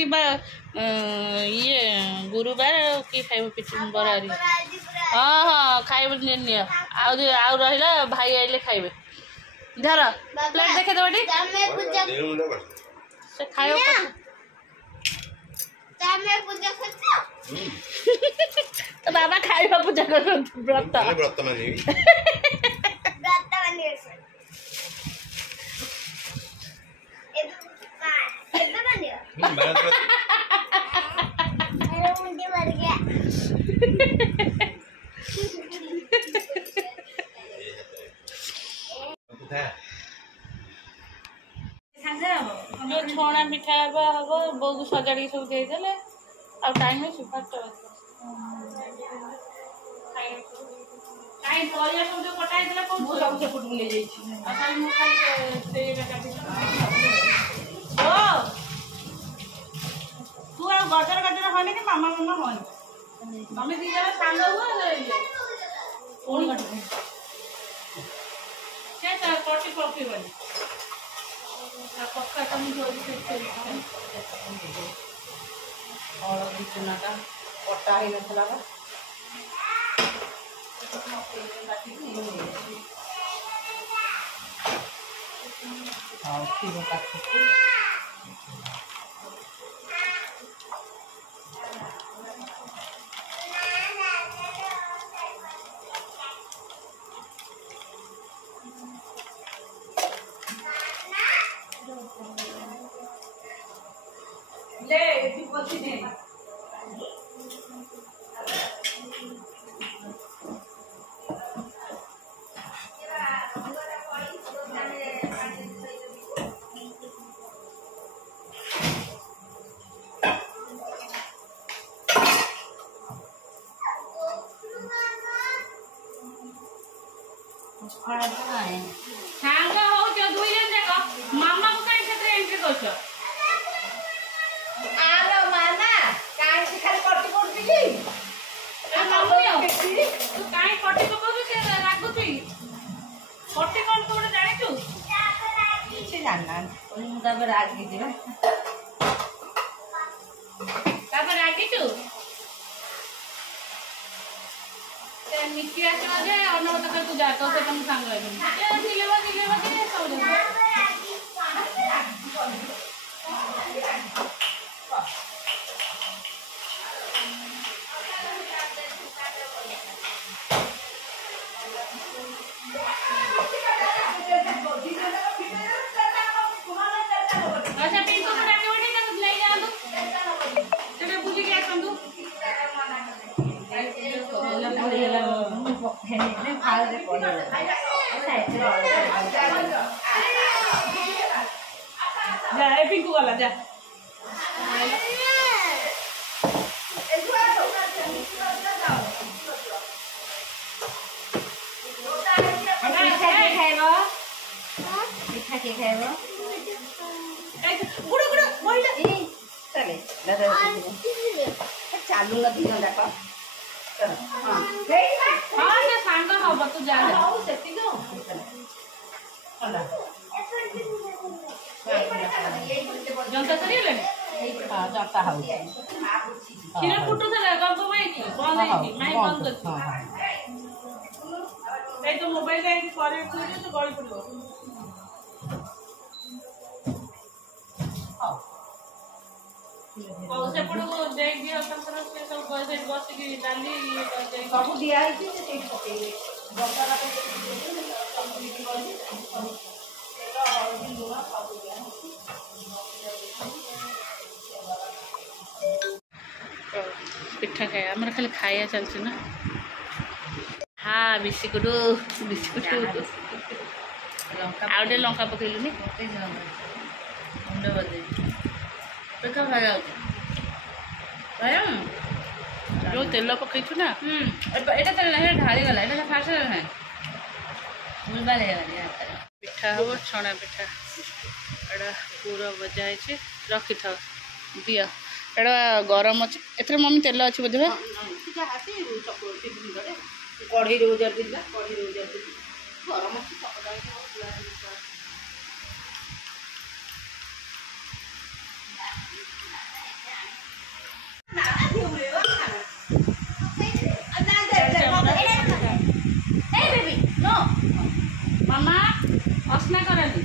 ଯିବା ଇଏ ଗୁରୁବାର କି ଖାଇବ ପିଠା ବରା ହଁ ହଁ ଖାଇବ ନିଅ ଆଉ ରହିଲା ଭାଇ ଆଇଲେ ଖାଇବେ ଧର ପ୍ଲେଟ୍ ଦେଖେଇଦେବ ଟି ସେ ଖାଇବ ତ ବାବା ଖାଇବା ପୂଜା କରନ୍ତି ବ୍ରତ ଛଣା ପିଠା ହବ ବୋଉକୁ ସଜାଡ଼ିକି ସବୁ ଦେଇଦେଲେ ଆଉ ଟାଇମ୍ ଅଛି ଫାଷ୍ଟ କାଇଁ ପରିବା ସବୁ ଯୋଉ କଟା ହେଇଥିଲା କୋଉ ସବୁ ସେପଟକୁ ନେଇଯାଇଛି ଆଉ ତାହେଲେ ମୁଁ ଖାଲି ସେଇଟା କାଟିଛି ତୁ ଆଉ ଗଜର ହନି କି ମାମା ହନି ତମେ ଦି ଜଣ ସାଙ୍ଗ ହୁଅ ପୁଣି ସେ କଟି ପକେଇବନି ପକ୍କା ତମେ ହଳଦୀ ଚୁନାଟା କଟା ହେଇନଥିଲା ବା ହଉ ଥିବ ପାଖକୁ ले पची दे सांग हो जो दुई जन जाक मामा को काई क्षेत्र एंट्री करछ आलो मामा काई से खाली कटि पड़ती की ए मामू तू काई कटि पकबी के लागुती कटि कोन तू जानि तू से जानना मु तब रागी दिबा तब रागी तू मिट्टी आसवा जे अनवत तू जा तो से तुम सांग दिलेबा के सब अच्छा पिंको को डाके बड़ी ना ले जा दो तबे बुझी के आसंदू जा पिंकू वाला जा के खाइबो गुडो गुडो बोलले ए चले दादा चालू न दिन देखो हां ना सांग हबो तू जा हां सेति गो होला जनता चलिले हां जनता हाउ खीर फुटू थला गप भाई की बंद है की माई बंद कर हां ए तो मोबाइल है करे तो गଳି पड़ो हां से पड़ो देख दियो तंत्र से सब बस बस की डाली सब दिया है कि से पकेले बंदा का पिठा खाए आम खाली खाया चलছে ना हाँ बिस्कुट बिस्कुट आउटे लंका पकईलुनि मुंड बजे पेट खाया जो तेल पकईछु ना एटा तेल ना ढाली गला एटा फास्ट ना बुलबाल पिठा हम छणा पिठा एटा पूरा बजा है रखी था दिया एटा गरम अच्छे एथरे मम्मी तेल अच्छी बोधे कढ़ई उजार दिला कढ़ई उजार गरम अच्छी मामा असना करनी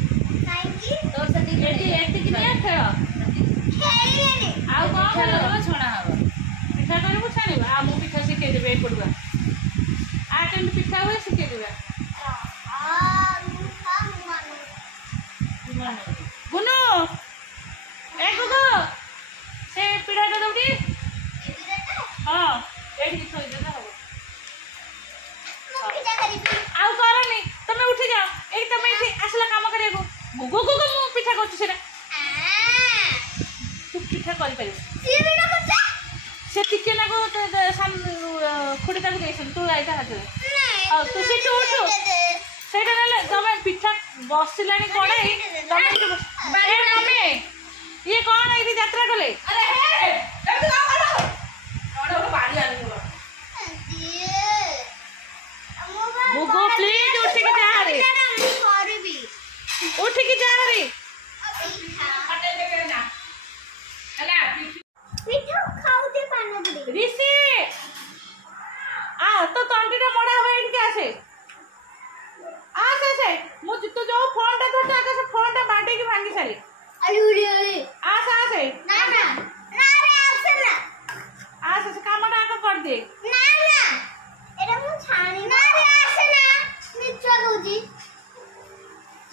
तो आउ कौन छणा हम पिठा करू छाणीबा आ मु पिठा शिखे देबे पड़ुआ आ केन पिठा हुए शिखे देबे गुनु ए गुगु से पिठा दे दउडी हां एठी थोई दे हो आउ करनी तमे उठी जाओ एक तमे एठी असला काम करे गुगु गुगु मु पिठा करछु सेना तू पिठा करि पाइबो से टिके लागो खुड़ी तक देसन तू आइता हाथे और तू से उठो सेटा ले तमे पिठा बसिलानी कोड़ाई तमे ए मम्मी ये कौन आई थी यात्रा कले अरे हे तू काम करो ओडो पानी आनी बोलो मुगो प्लीज उठ के जा रे उठ के जा रे हटे दे के ना अला पिठा खाऊ दे पाना दे ऋषि आ तो तंटीटा मोड़ा हो इनके आसे आसे मु तो जो फोन टा धरता आसे फोन टा बाटे की भांगी सारी अरे आसे आसे ना ना ना रे आसे ना आसे से कामटा आको कर दे ना ना एटा मु छानी ना रे आसे ना मिच्छा होजी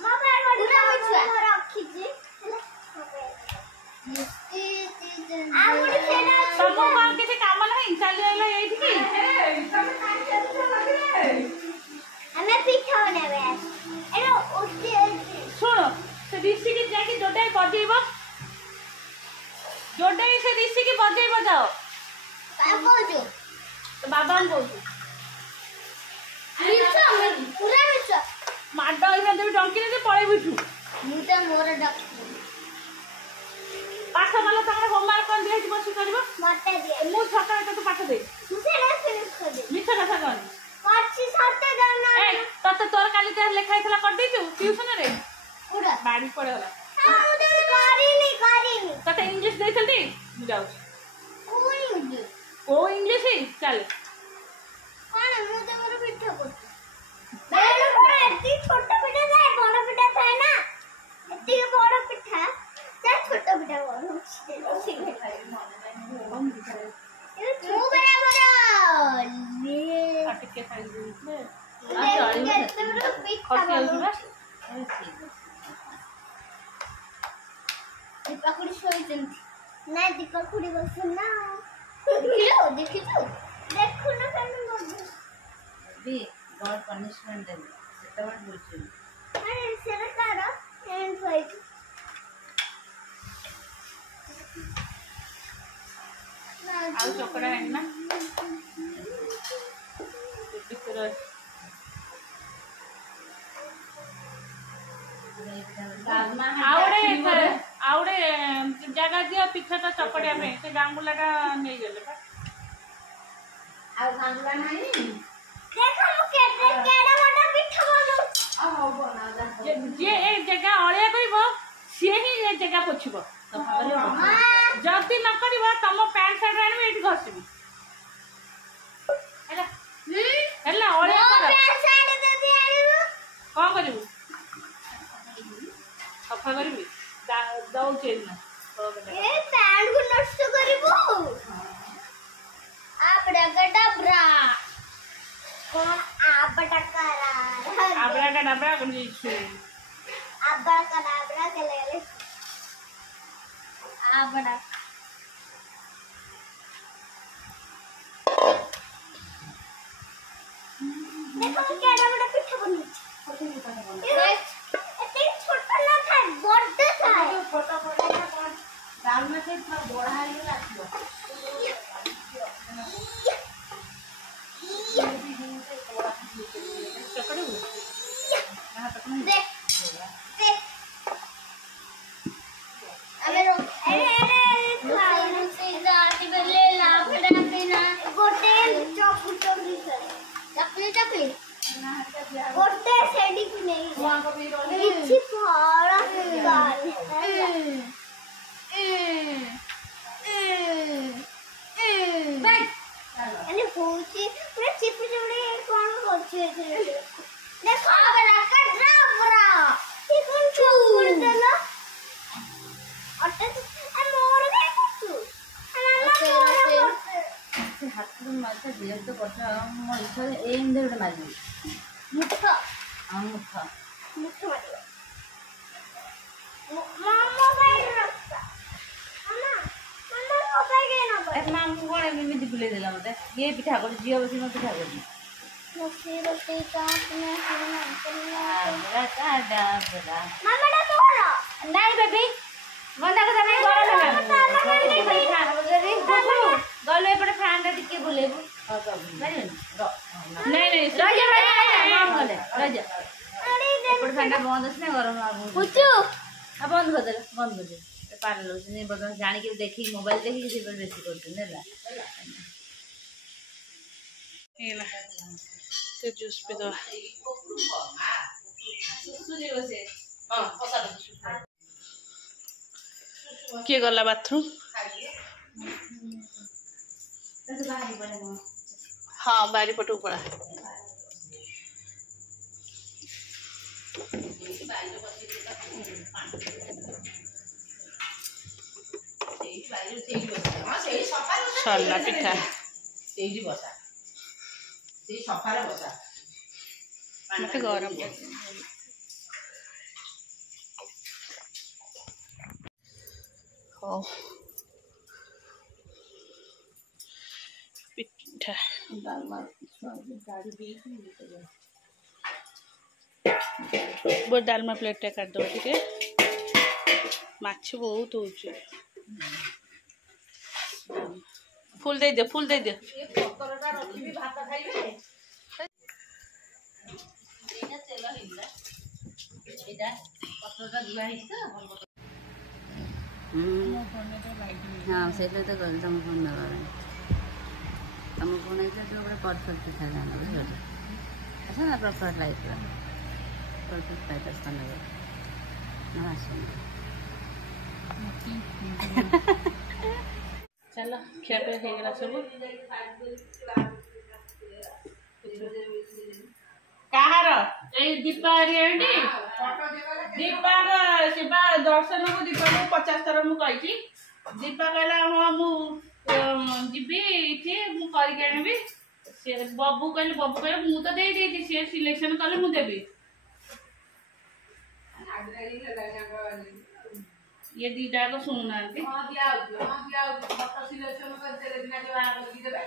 मम्मा पूरा मिच्छा रखी जी आमुडी सेना सब काम के काम नहीं चली आइला एठी की हमें पिठा बनावे एरो उठी सुनो से ऋषि की जाके जोटाई बजेइबो जोटाई से ऋषि की बजेइबो जाओ का बोजो तो बाबा हम बोजो मिच्छा पूरा मिच्छा माडा इना देबी डंकी ने पळे बिठू मुटा मोर डक पाठ वाला तमरे होमवर्क कर दे बस करबो मते दे मु सकाळ तो पाठ दे तुसे ना फिनिश कर दे मिठा कथा कर पाछी साथे जाना ए तते तोर काली ते लेखाई थला कर देछु ट्यूशन रे पूरा बाड़ी पड़े होला हां मुदे करिनी तते इंग्लिश देथल दी मु जाऊ ओ इंग्लिश ही चल कोन मु ते मोर पिठा को बेलो बड़ा एती छोटा पिठा जाए बड़ा पिठा थाए ना एती बड़ा पिठा जा छोटा पिठा बोलो ठीक है तू बराबर ले अटके खाई दे आ चली खसी आउबा दीपाकुड़ी सोई जंती ना दीपाकुड़ी बसन ना देखिलो देखो ना केन बे गॉड पनिशमेंट दे सेटा बात बोलछु अरे सेरा कारा एंड फाइट आउ चकड़ा है ना आउड़े जगह दिया पिठाटा चकड़िया में से गांगुलाटा नहीं गले बा आ गांगुला नहीं देखो मु केड़ा मोटा पिठा बनो आ हो बना जे ए जगह अळिया करिवो से ही ए जगह पोछिबो जल्दी न करिवो तम पैंट शर्ट आनबे एठी घसबी हैला हैला अळिया कर पैंट शर्ट दे आनिबो कोन करिवो सफा करिवि दौ चेन ना ए पैंट को नष्ट करिवो आपड़ा गडबरा कौन आपड़ा करा आपड़ा गडबरा कोन छु आपड़ा गडबरा के ले आपड़ा देखो केड़ा बड़ा पिठा बनी एते छोटा ना था बड़ा था छोटा बड़ा ना कौन दाल में से थोड़ा बड़ा है ये लातियो चकड़े हो ना तक देख देख अरे खाई से जाती ले ला फिर बिना गोटे चॉकलेट चॉकलेट गोटे सेडी की नहीं वहां को भी रोले इच्छी फाड़ा गाल ଏମିତି ଗୋଟେ ମାରିବି ମୁଠ ମୁଠ ମୁଠ ମାରିବ ମାମୁଁ କ'ଣ ଏମିତି ବୁଲେଇ ଦେଲା ମତେ ଇଏ ପିଠା କରୁଛି ଝିଅ ବସି ମୋ ପିଠା କରୁଛି ନାଇଁ ବେବି ଗନ୍ଧା କଥା ନାଇଁ ଗଲୁ ଏପଟେ ଫ୍ୟାନ୍ ଟା ଟିକେ ବୁଲେଇବୁ ନାଇଁ ନାଇଁ ଏପଟେ ଫ୍ୟାନ୍ ଟା ବନ୍ଦ ଅଛି ନା ଗରମ ବନ୍ଦ କରିଦେଲେ ବନ୍ଦ କରିଦେଲେ ପାଣି ଲଉଛନ୍ତି ବର୍ତ୍ତମାନ ଜାଣିକି ଦେଖିକି ମୋବାଇଲ ଦେଖିକି ସେ ବେଶୀ କରୁଛନ୍ତି ହେଲା तो जूस पी दो किए गला बाथरूम हाँ बारी पटू पड़ा सरला पिठा मत गरम पिठा वो डालमा प्लेट काट दो टे माछ बहुत हो फुल दे दियो फुल दे दियो हाँ से तो तुम फोन लगा तुम फोन तो परफेक्ट था जाना अच्छा ना परफेक्ट लाइफ परफेक्ट लाइफ चलो खिया पिया हो गला सब कहार ए दीपा रेडी दीपा शिवा दर्शन को दीपा को 50 थर मु कहि दीपा कहला हां मु जीबी इथे मु करके आनबी से बब्बू कहले मु तो दे देती से सिलेक्शन कले मु देबी ये दीटा को सुनना हां दिया फोटो सिलेक्शन कर दे बिना के बाहर लगी देबे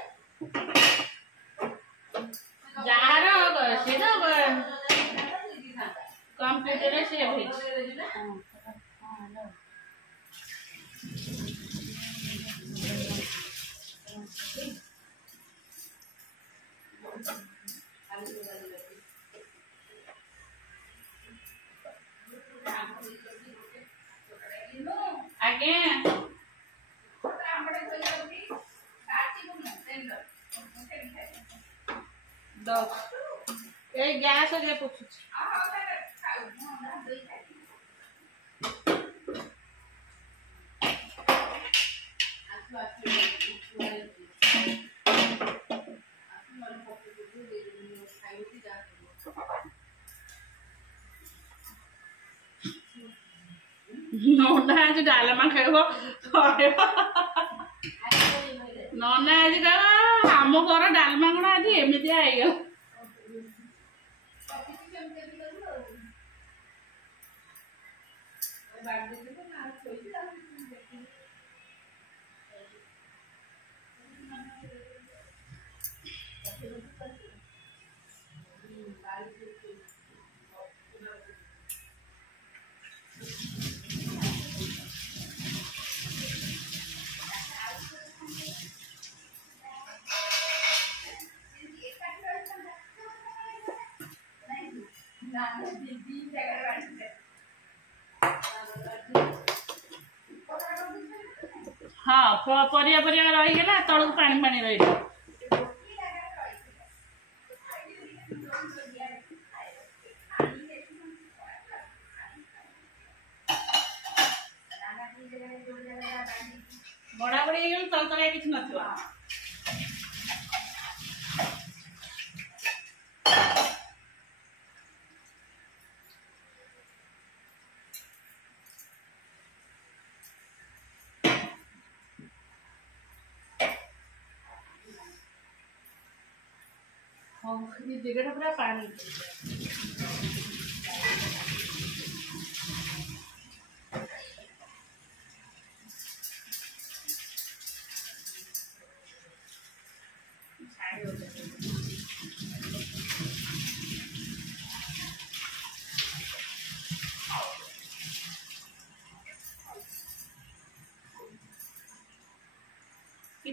जहार से ना कंप्यूटर से भेज आगे ए गैस हो गया पूछ नौना आज डालमा खाइब नौना आज कह आम घर डालमा गुण आज एमती आईगला हाँ परिया परिया रहीगला तलू पानी पानी रही बड़ा बड़ी तल तलिया किसी न हाँ ये जगह पूरा पानी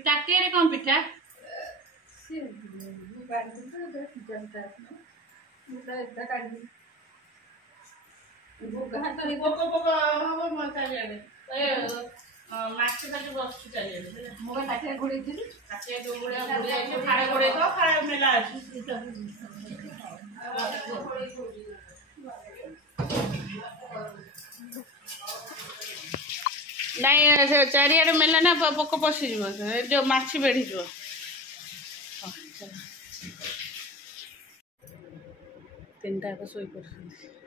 टाटे कौन पिठा नहीं चारिड़े मेला ना पोक पशिज जो माछी बेढ़ी तीन टाक शोई पड़े।